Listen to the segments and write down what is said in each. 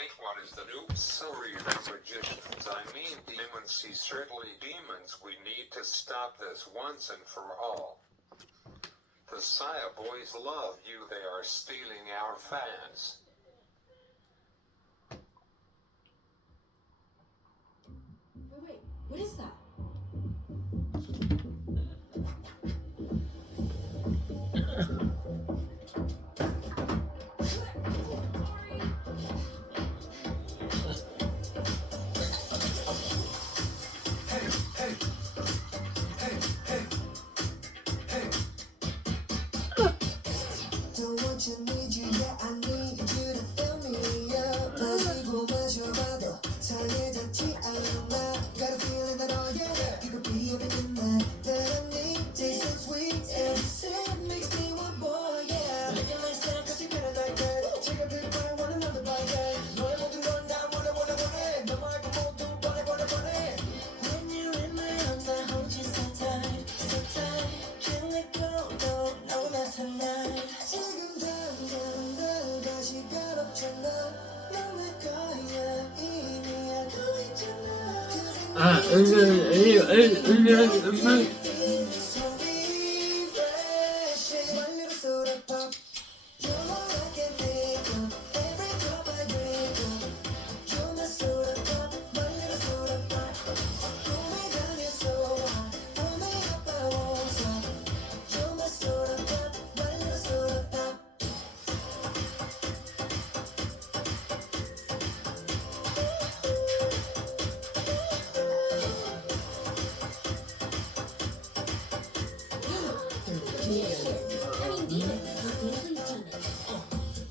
wait, what is the new? Sorry, the magicians. I mean demons. See, certainly demons. We need to stop this once and for all. The Saya boys love you. They are stealing our fans. Wait, what is that?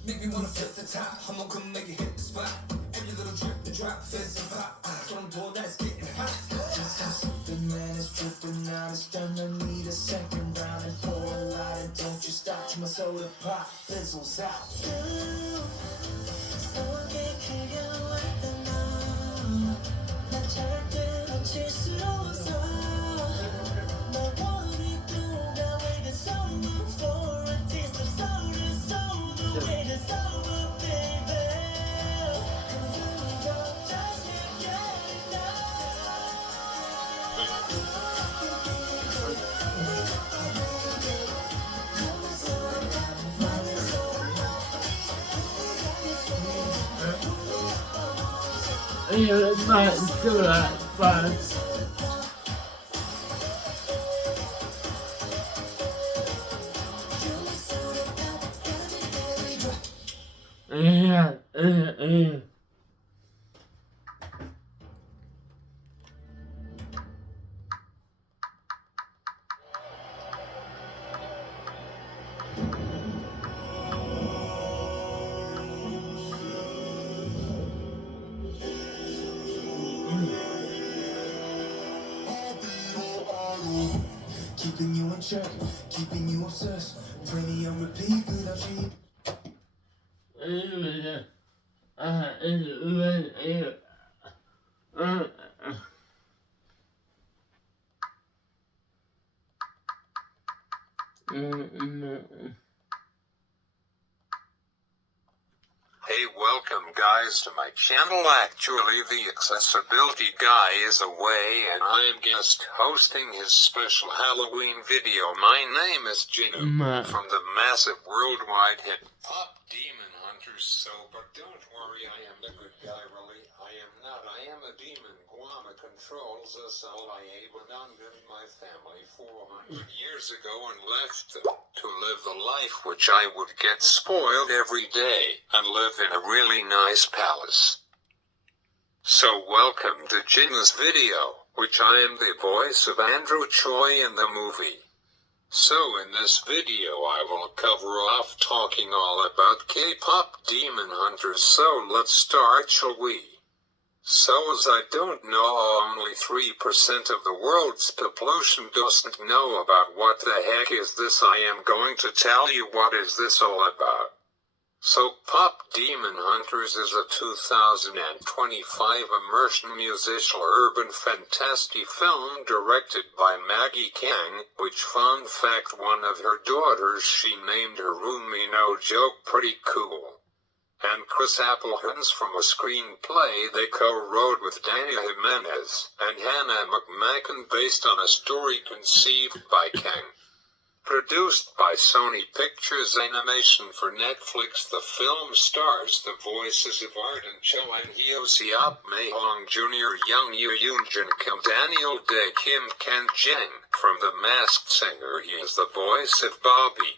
Make me wanna flip the top. I'm gonna come make it hit the spot. Every little drip, the drop, fizz and pop. That's what I'm doing, that's getting hot. Just have something, man, it's dripping out. It's gonna need a second round and pour a lot. And don't you stop till my soda pop fizzles out. It might do that, but yeah. Keeping you in check, keeping you obsessed. Premium repeat, good of cheap. Hey, welcome guys to my channel. Actually, the accessibility guy is away and I am guest hosting his special Halloween video. My name is Jinu from the massive worldwide hit Pop Demon Hunters. So, but don't worry, I am the good guy, really. I am not. I am a demon. Guama controls us all. I abandoned my family 400 years ago and left to live the life which I would get spoiled every day and live in a really nice palace. So welcome to Jinu's video, which I am the voice of Andrew Choi in the movie. So in this video I will cover off talking all about K-pop Demon Hunters. So let's start, shall we? So as I don't know, only 3% of the world's population doesn't know about what the heck is this. I am going to tell you what is this all about. So Pop Demon Hunters is a 2025 immersion musical urban fantasy film directed by Maggie Kang, which fun fact, one of her daughters she named her Rumi, no joke, pretty cool. and Chris Appleton's from a screenplay they co-wrote with Danny Jimenez and Hannah McMacken based on a story conceived by Kang. Produced by Sony Pictures Animation for Netflix, the film stars the voices of Arden Cho and Hyo Seop, Mei Hong Jr., Young Yoo Yoon Jin Kim, Daniel Dae Kim, Ken Jeng. From The Masked Singer, he is the voice of Bobby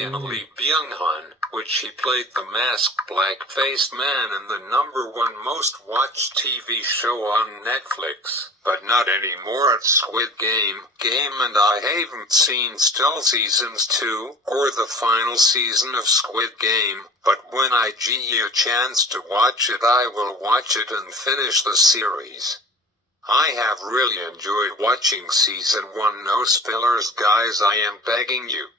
and Lee Byung-hun, which he played the masked black-faced man in the #1 most-watched TV show on Netflix. But not anymore at Squid Game, and I haven't seen still seasons 2, or the final season of Squid Game, but when I get a chance to watch it I will watch it and finish the series. I have really enjoyed watching season 1, no spoilers guys, I am begging you.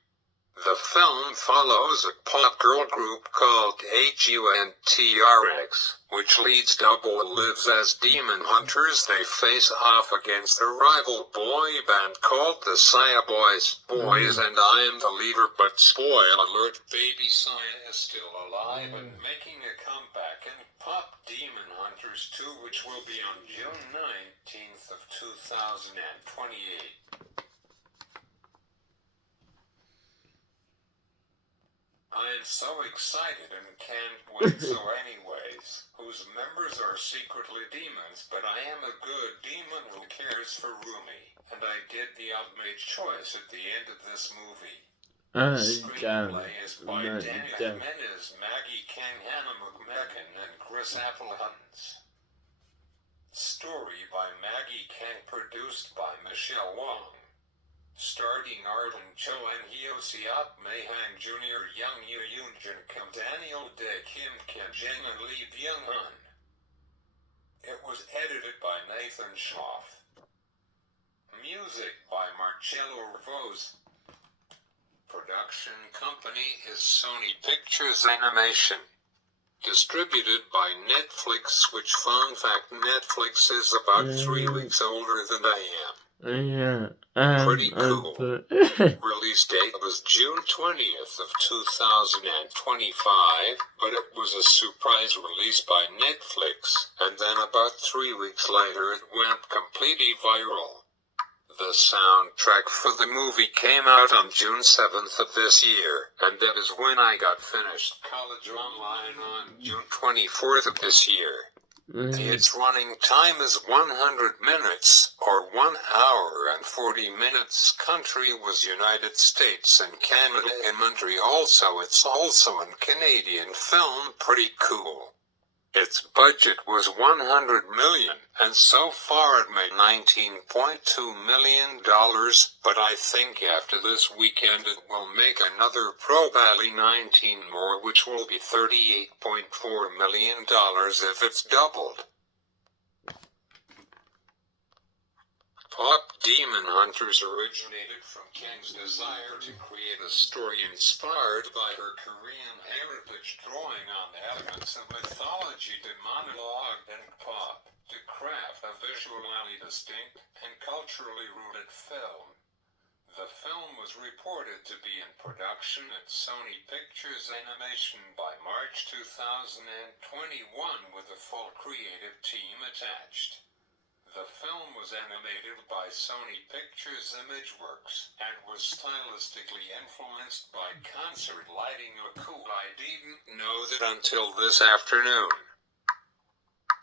The film follows a pop girl group called HUNTRX, which leads double lives as demon hunters. They face off against a rival boy band called the Saya Boys, and I am the leader, but spoiler alert, baby Saya is still alive and making a comeback in Pop Demon Hunters 2, which will be on June 19th of 2028. I am so excited and can't wait. So anyways, whose members are secretly demons, but I am a good demon who cares for Rumi, and I did the ultimate choice at the end of this movie. Screenplay is by Danny Jimenez, Maggie Kang, Hannah McMacken, and Chris Appleton. Story by Maggie Kang, produced by Michelle Wong. Starting Arden Cho and Hyo Seop, Mei Hong Jr., Young Yoo Yoon Jin Kim, Daniel Dae Kim, Ken Jeng, and Lee Byung-hun. It was edited by Nathan Schoff. Music by Marcello Rivos. Production company is Sony Pictures Animation. Distributed by Netflix, which fun fact, Netflix is about 3 weeks older than I am. Pretty cool. Release date was June 20th of 2025, but it was a surprise release by Netflix, and then about 3 weeks later it went completely viral. The soundtrack for the movie came out on June 7th of this year, and that is when I got finished college online on June 24th of this year. Its running time is 100 minutes, or 1 hour and 40 minutes. Country was United States and Canada, and Montreal, so it's also a Canadian film. Pretty cool. Its budget was $100 million, and so far it made $19.2 million, but I think after this weekend it will make another probably 19 more, which will be $38.4 million if it's doubled. Pop Demon Hunters originated from Kang's desire to create a story inspired by her Korean heritage, drawing on elements of mythology to monologue and pop, to craft a visually distinct and culturally rooted film. The film was reported to be in production at Sony Pictures Animation by March 2021 with a full creative team attached. The film was animated by Sony Pictures Imageworks and was stylistically influenced by concert lighting. Cool, I didn't know that until this afternoon.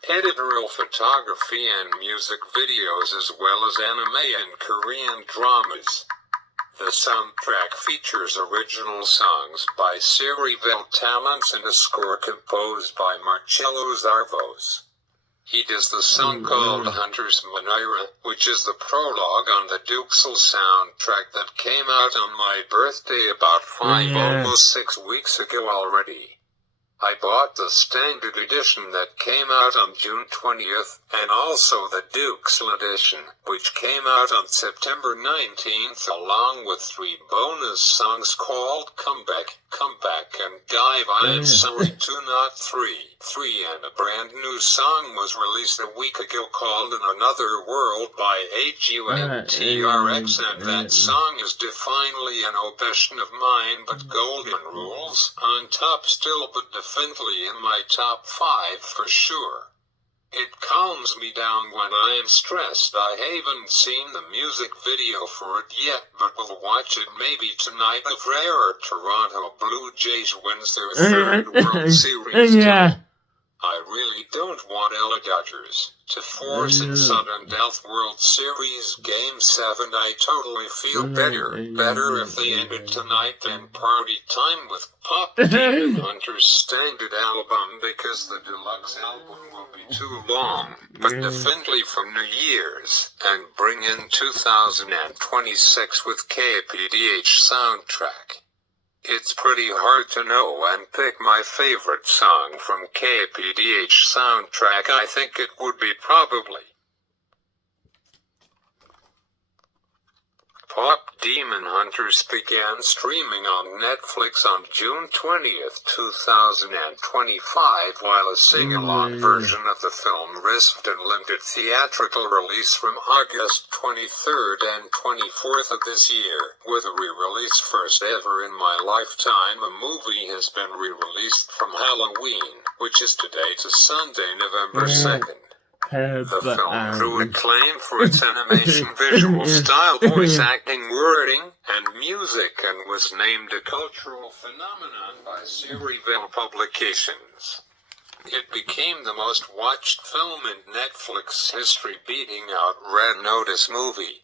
Editorial photography and music videos, as well as anime and Korean dramas. The soundtrack features original songs by Sirivel Talents and a score composed by Marcello Zarvos. He does the song called Hunter's Manira, which is the prologue on the Duxel soundtrack that came out on my birthday about almost 6 weeks ago already. I bought the standard edition that came out on June 20th, and also the Duxel edition, which came out on September 19th, along with 3 bonus songs called Comeback, and Dive. I'm sorry, 203, and a brand new song was released a week ago called In Another World by HUNTRX, and that song is definitely an obsession of mine, but Golden Rules on top still, but definitely in my top 5 for sure. It calms me down when I am stressed. I haven't seen the music video for it yet, but will watch it maybe tonight if rare Toronto Blue Jays wins their 3rd World Series title. Yeah. I really don't want LA Dodgers to force in sudden death World Series Game 7. I totally feel better if they ended tonight than Party Time with Pop Demon Hunter's standard album, because the deluxe album will be too long, but definitely for New Year's, and bring in 2026 with KPDH soundtrack. It's pretty hard to know and pick my favorite song from KPDH soundtrack. I think it would be probably Pop Demon Hunters. Began streaming on Netflix on June 20th, 2025, while a sing-along version of the film received a limited theatrical release from August 23rd and 24th of this year. With a re-release first ever in my lifetime, a movie has been re-released from Halloween, which is today, to Sunday, November 2nd. The film drew acclaim for its animation, visual style, voice acting, wording, and music, and was named a cultural phenomenon by Serieville Publications. It became the most watched film in Netflix history, beating out Red Notice movie,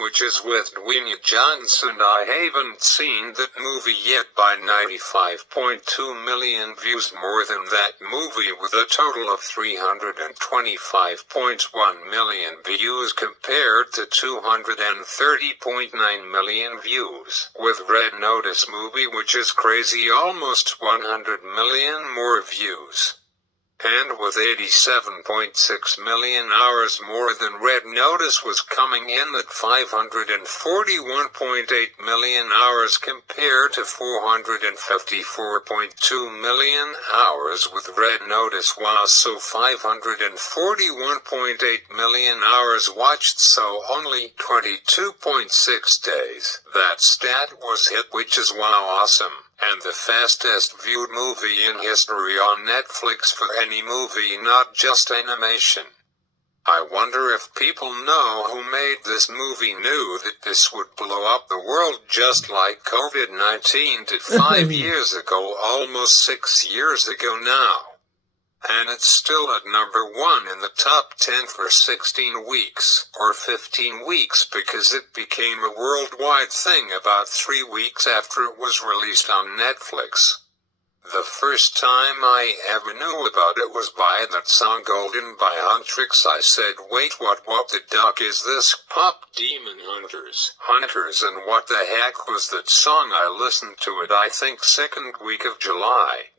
which is with Dwayne Johnson. I haven't seen that movie yet, by 95.2 million views, more than that movie with a total of 325.1 million views compared to 230.9 million views with Red Notice movie, which is crazy, almost 100 million more views. And with 87.6 million hours more than Red Notice, was coming in at 541.8 million hours compared to 454.2 million hours with Red Notice. Wow, so 541.8 million hours watched, so only 22.6 days. That stat was hit, which is wow, awesome. And the fastest viewed movie in history on Netflix for any movie, not just animation. I wonder if people know who made this movie knew that this would blow up the world just like COVID-19 did 5 years ago, almost 6 years ago now. And it's still at number 1 in the top 10 for 16 weeks, or 15 weeks, because it became a worldwide thing about 3 weeks after it was released on Netflix. The first time I ever knew about it was by that song Golden by Huntrix. I said, wait, what the duck is this? Pop Demon Hunters, and what the heck was that song? I listened to it, I think 2nd week of July,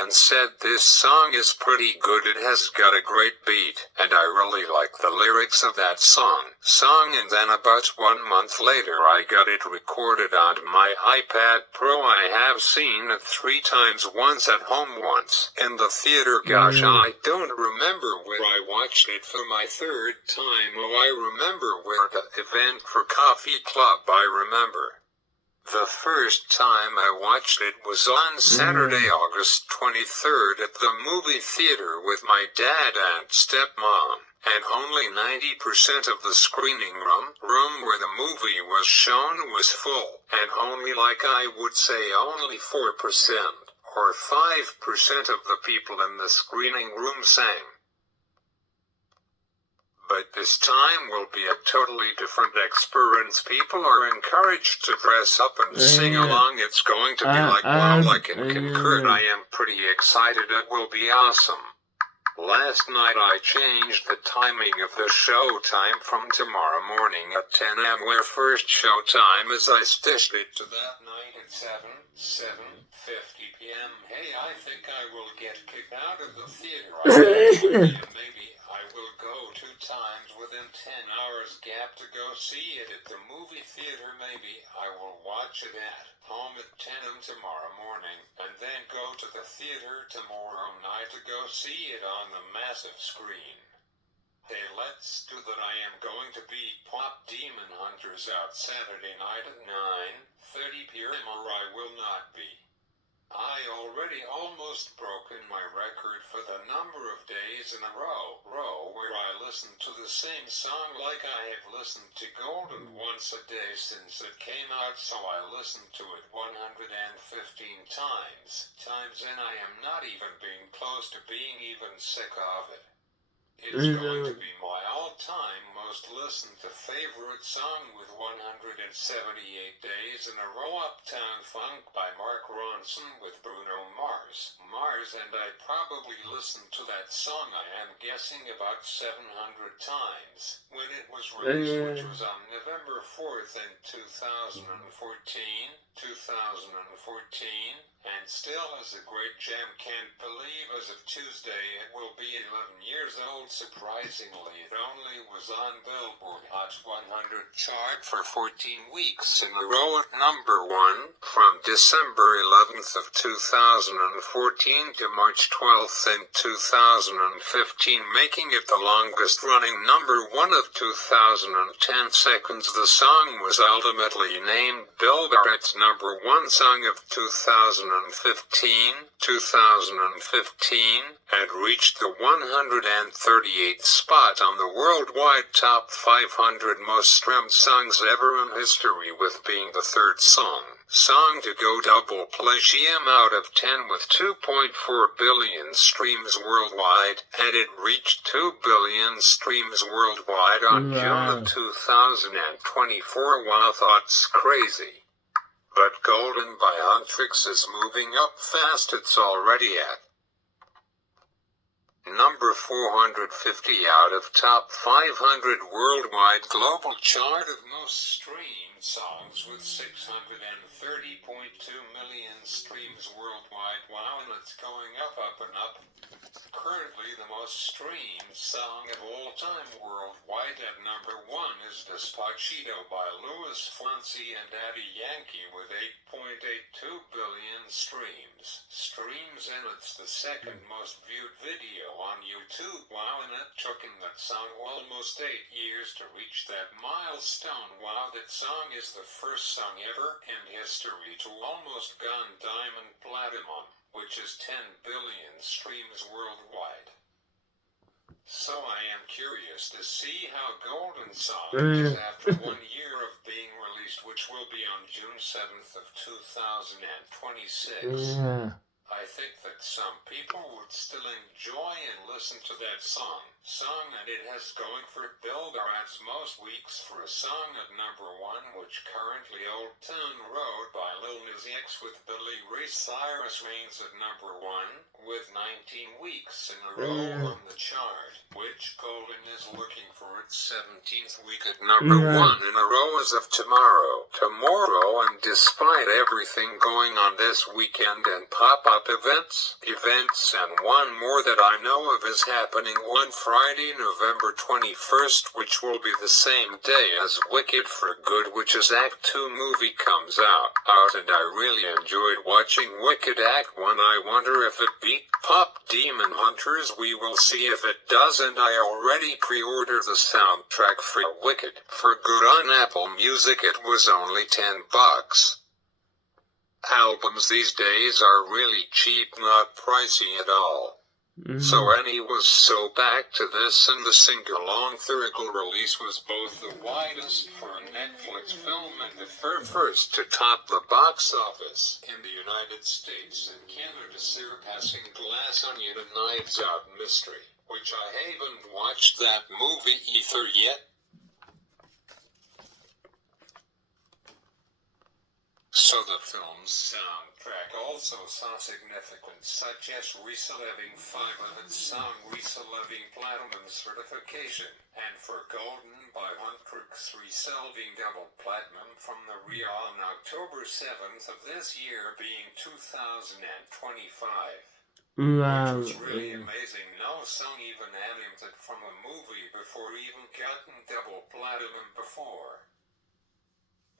and said, this song is pretty good, it has got a great beat, and I really like the lyrics of that song, and then about 1 month later I got it recorded onto my iPad Pro. I have seen it 3 times, once at home, once in the theater. Gosh, I don't remember where I watched it for my 3rd time. Oh, I remember where the event for Coffee Club, I remember. The first time I watched it was on Saturday, August 23rd at the movie theater with my dad and stepmom, and only 90% of the screening room where the movie was shown was full, and only, like I would say, only 4% or 5% of the people in the screening room sang. But this time will be a totally different experience. People are encouraged to dress up and sing along. It's going to be like wow, like in concert. I am pretty excited. It will be awesome. Last night I changed the timing of the show time from tomorrow morning at 10 a.m. where first show time is, I stitched it to that night at 7:50 p.m. Hey, I think I will get kicked out of the theater. Maybe I will go 2 times within 10 hours gap to go see it at the movie theater. Maybe I will watch it at home at 10 a.m. tomorrow morning, and then go to the theater tomorrow night to go see it on the massive screen. Hey, let's do that. I am going to be Pop Demon Hunters out Saturday night at 9:30 p.m. or I will not be. I already almost broken my record for the number of days in a row where I listened to the same song like I have listened to Golden once a day since it came out, so I listened to it 115 times, and I am not even being close to being even sick of it. It's going to be my all-time most listened to favorite song with 178 days in a row, Uptown Funk by Mark Ronson with Bruno Mars. And I probably listened to that song, I am guessing, about 700 times when it was released, which was on November 4th in 2014, and still is a great jam. Can't believe as of Tuesday it will be 11 years old. Surprisingly, it only was on Billboard Hot 100 chart for 14 weeks in a row at number 1 from December 11th of 2014 to March 12th in 2015, making it the longest running number 1 of 2010 seconds. The song was ultimately named Billboard's number 1 song of 2015, and reached the 138th spot on the worldwide top 500 most streamed songs ever in history, with being the third song to go double platinum out of 10 with 2.4 billion streams worldwide, and it reached 2 billion streams worldwide on June of 2024. Wow, that's crazy. But Golden by Huntrix is moving up fast. It's already at number 450 out of top 500 worldwide global chart of most streamed songs with 630.2 million streams worldwide. Wow, and it's going up and up. Currently the most streamed song of all time worldwide at number 1 is Despacito by Luis Fonsi and Daddy Yankee with 8.82 billion streams, and it's the second most viewed video on YouTube. Wow, and it took him that song almost 8 years to reach that milestone. Wow, that song is the first song ever in history to almost gone diamond platinum, which is 10 billion streams worldwide. So I am curious to see how Golden Song is after 1 year of being released, which will be on June 7th of 2026. I think that some people would still enjoy and listen to that song, and it has going for Billboard's most weeks for a song at number 1, which currently Old Town Road by Lil Nas X with Billy Ray Cyrus reigns at number 1 with 19 weeks in a row on the chart, which Golden is looking for its 17th week at number 1 in a row as of tomorrow, and despite everything going on this weekend and pop-up events, and one more that I know of is happening on Friday, November 21st, which will be the same day as Wicked for Good, which is Act 2 movie comes out, and I really enjoyed watching Wicked Act 1. I wonder if it beat Pop Demon Hunters. We will see if it does, and I already pre-ordered the soundtrack for Wicked for Good on Apple Music. It was only $10. Albums these days are really cheap, not pricey at all. So back to this, and the sing-along theatrical release was both the widest for a Netflix film and the first to top the box office in the United States and Canada, surpassing Glass Onion and Knives Out Mystery, which I haven't watched that movie either yet. So the film's soundtrack also saw significance such as receiving 5 of its song receiving platinum certification, and for Golden by Huntrix receiving double platinum from the RIA on October 7th of this year, being 2025. Which was really amazing. No song even animated from a movie before even gotten double platinum before.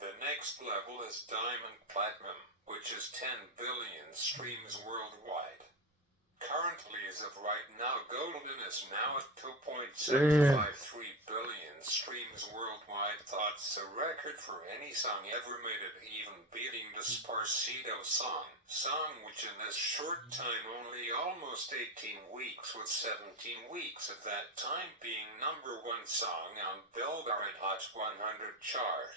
The next level is Diamond Platinum, which is 10 billion streams worldwide. Currently, as of right now, Golden is now at 2.753 billion streams worldwide. That's a record. record for any song ever made it, even beating the Despacito song, which in this short time only almost 18 weeks with 17 weeks at that time being number one song on Billboard Hot 100 chart.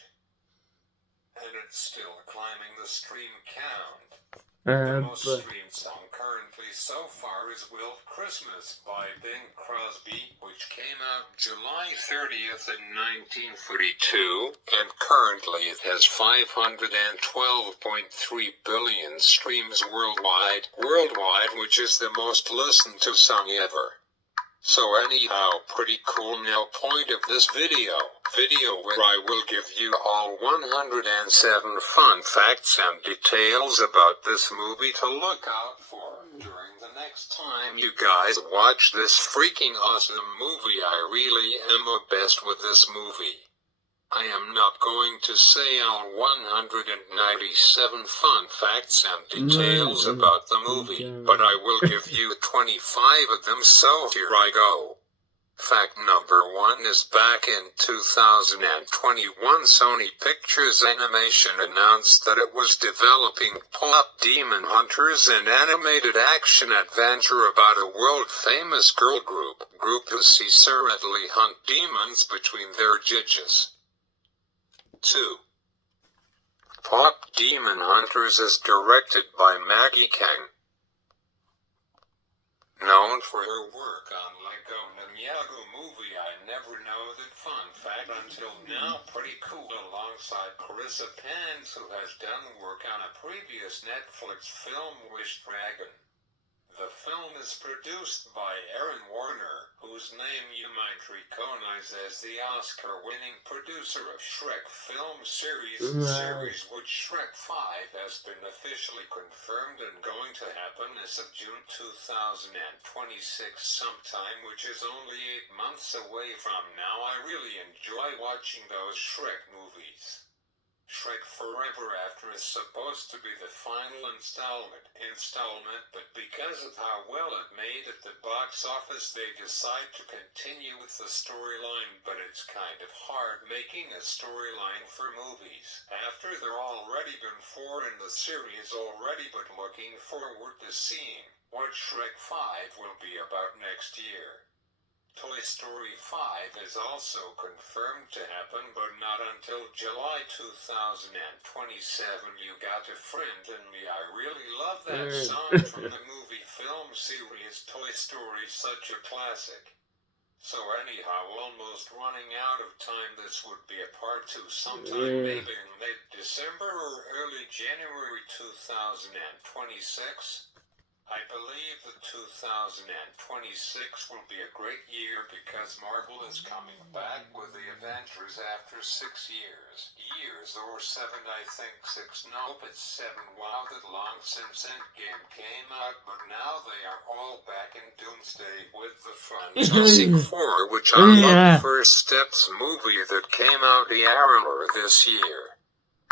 And it's still climbing the stream count. The most streamed song currently so far is Will Christmas by Bing Crosby, which came out July 30th in 1942, and currently it has 512.3 billion streams worldwide, which is the most listened to song ever. So anyhow, pretty cool now point of this video where I will give you all 107 fun facts and details about this movie to look out for during the next time you guys watch this freaking awesome movie. I really am obsessed with this movie. I am not going to say all 197 fun facts and details about the movie, but I will give you 25 of them, so here I go. Fact number 1 is back in 2021, Sony Pictures Animation announced that it was developing Pop Demon Hunters, an animated action-adventure about a world-famous girl group who secretly hunt demons between their judges. 2. Pop Demon Hunters is directed by Maggie Kang. Known for her work on Lego Ninjago movie, I never know that fun fact until now. Pretty cool, alongside Carissa Pans, who has done work on a previous Netflix film, Wish Dragon. The film is produced by Aaron Warner, whose name you might recognize as the Oscar-winning producer of Shrek film series, which Shrek 5 has been officially confirmed and going to happen as of June 2026 sometime, which is only 8 months away from now. I really enjoy watching those Shrek movies. Shrek Forever After is supposed to be the final installment, but because of how well it made at the box office, they decide to continue with the storyline, but it's kind of hard making a storyline for movies after there already been 4 in the series already, but looking forward to seeing what Shrek 5 will be about next year. Toy Story 5 is also confirmed to happen, but not until July 2027. You Got a Friend in Me. I really love that song from the movie film series Toy Story, such a classic. So anyhow, almost running out of time, this would be a part 2 sometime maybe in mid-December or early January 2026. I believe that 2026 will be a great year because Marvel is coming back with the Avengers after 6 years. Or 7, I think 6. Nope, it's 7. Wow, that long since Endgame came out, but now they are all back in Doomsday with the Fantastic Four, which I love. First Steps movie that came out earlier this year.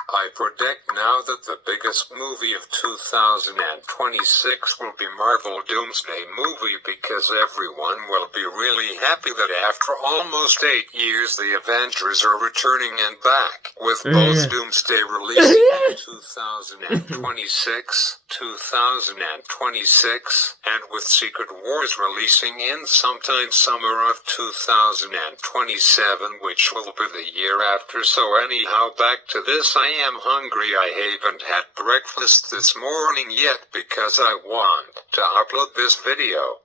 I predict now that the biggest movie of 2026 will be Marvel Doomsday movie, because everyone will be really happy that after almost 8 years the Avengers are returning and back, with both Doomsday releasing in 2026, and with Secret Wars releasing in sometime summer of 2027, which will be the year after. So anyhow, back to this. I am hungry. I haven't had breakfast this morning yet because I want to upload this video.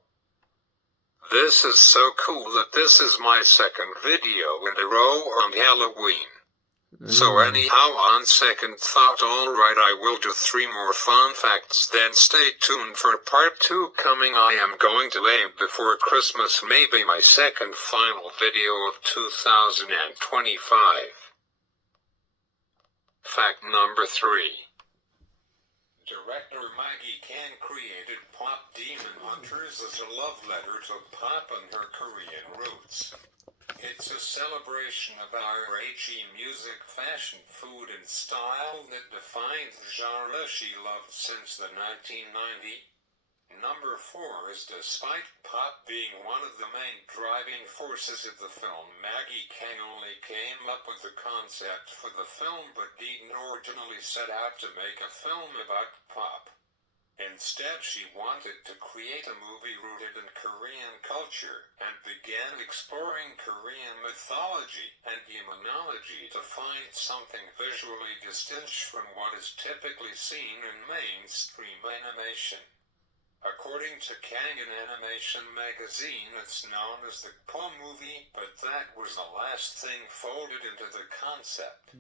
This is so cool that this is my second video in a row on Halloween. So anyhow, on second thought, alright, I will do 3 more fun facts, then stay tuned for part 2 coming. I am going to aim before Christmas, maybe my second final video of 2025. Fact number 3. Director Maggie Kang created Pop Demon Hunters as a love letter to Pop and her Korean roots. It's a celebration of R&B music, fashion, food, and style that defines the genre she loved since the 1990s. Number 4 is despite pop being one of the main driving forces of the film, Maggie Kang only came up with the concept for the film but didn't originally set out to make a film about pop. Instead, she wanted to create a movie rooted in Korean culture and began exploring Korean mythology and demonology to find something visually distinct from what is typically seen in mainstream animation. According to Kang in Animation magazine, it's known as the KPOP movie, but that was the last thing folded into the concept.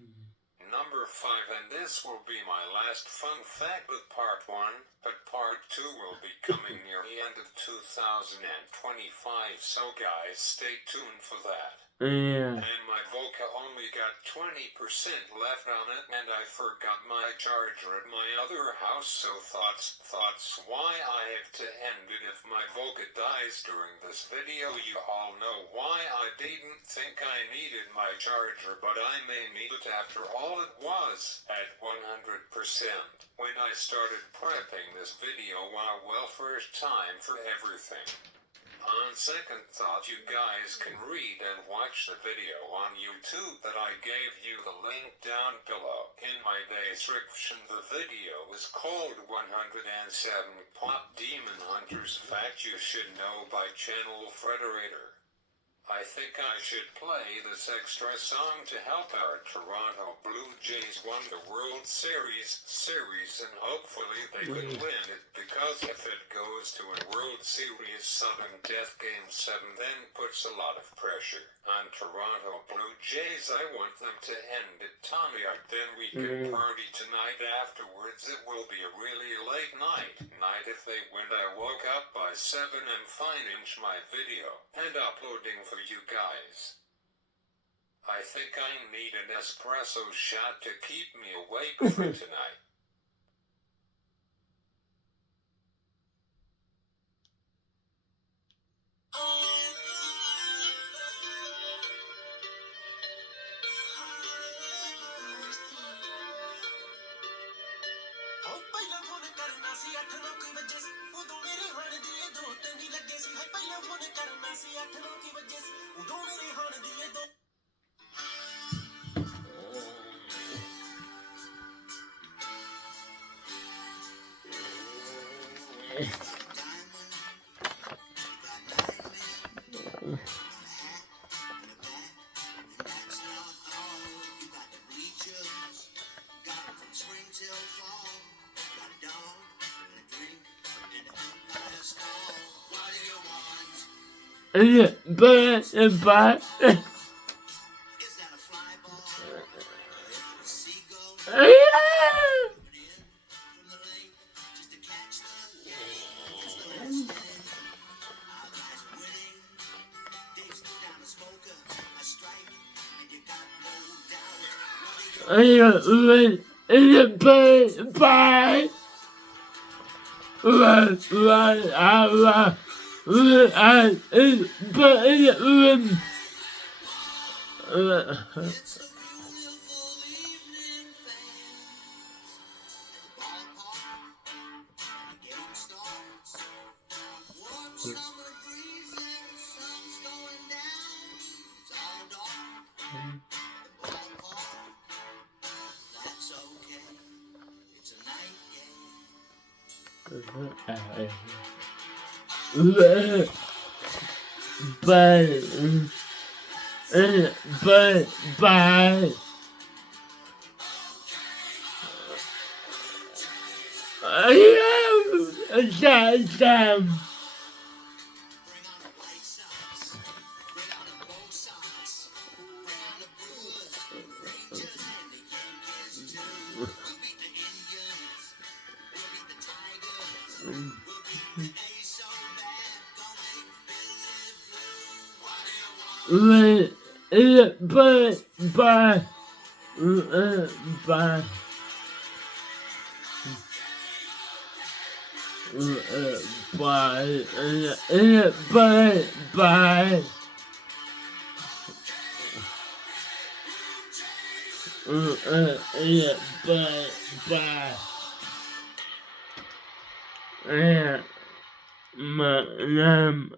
Number 5, and this will be my last fun fact with part 1, but part 2 will be coming near the end of 2025, so guys stay tuned for that. Yeah. And my Voca only got 20% left on it, and I forgot my charger at my other house, so thoughts why I have to end it if my Voca dies during this video. You all know why I didn't think I needed my charger, but I may need it after all. It was at 100% when I started prepping this video. Wow, well, first time for everything. On second thought, you guys can read and watch the video on YouTube that I gave you the link down below in my description. The video is called 107 Pop Demon Hunters Fact You Should Know by Channel Frederator. I think I should play this extra song to help our Toronto Blue Jays win the World Series, and hopefully they will win it, because if it goes to a World Series sudden death Game 7, then puts a lot of pressure on Toronto Blue Jays. I want them to end it, Tommy. Then we can party tonight afterwards. It will be a really late night if they win. I woke up by 7 and finding my video and uploading for you guys. I think I need an espresso shot to keep me awake for tonight. But Madame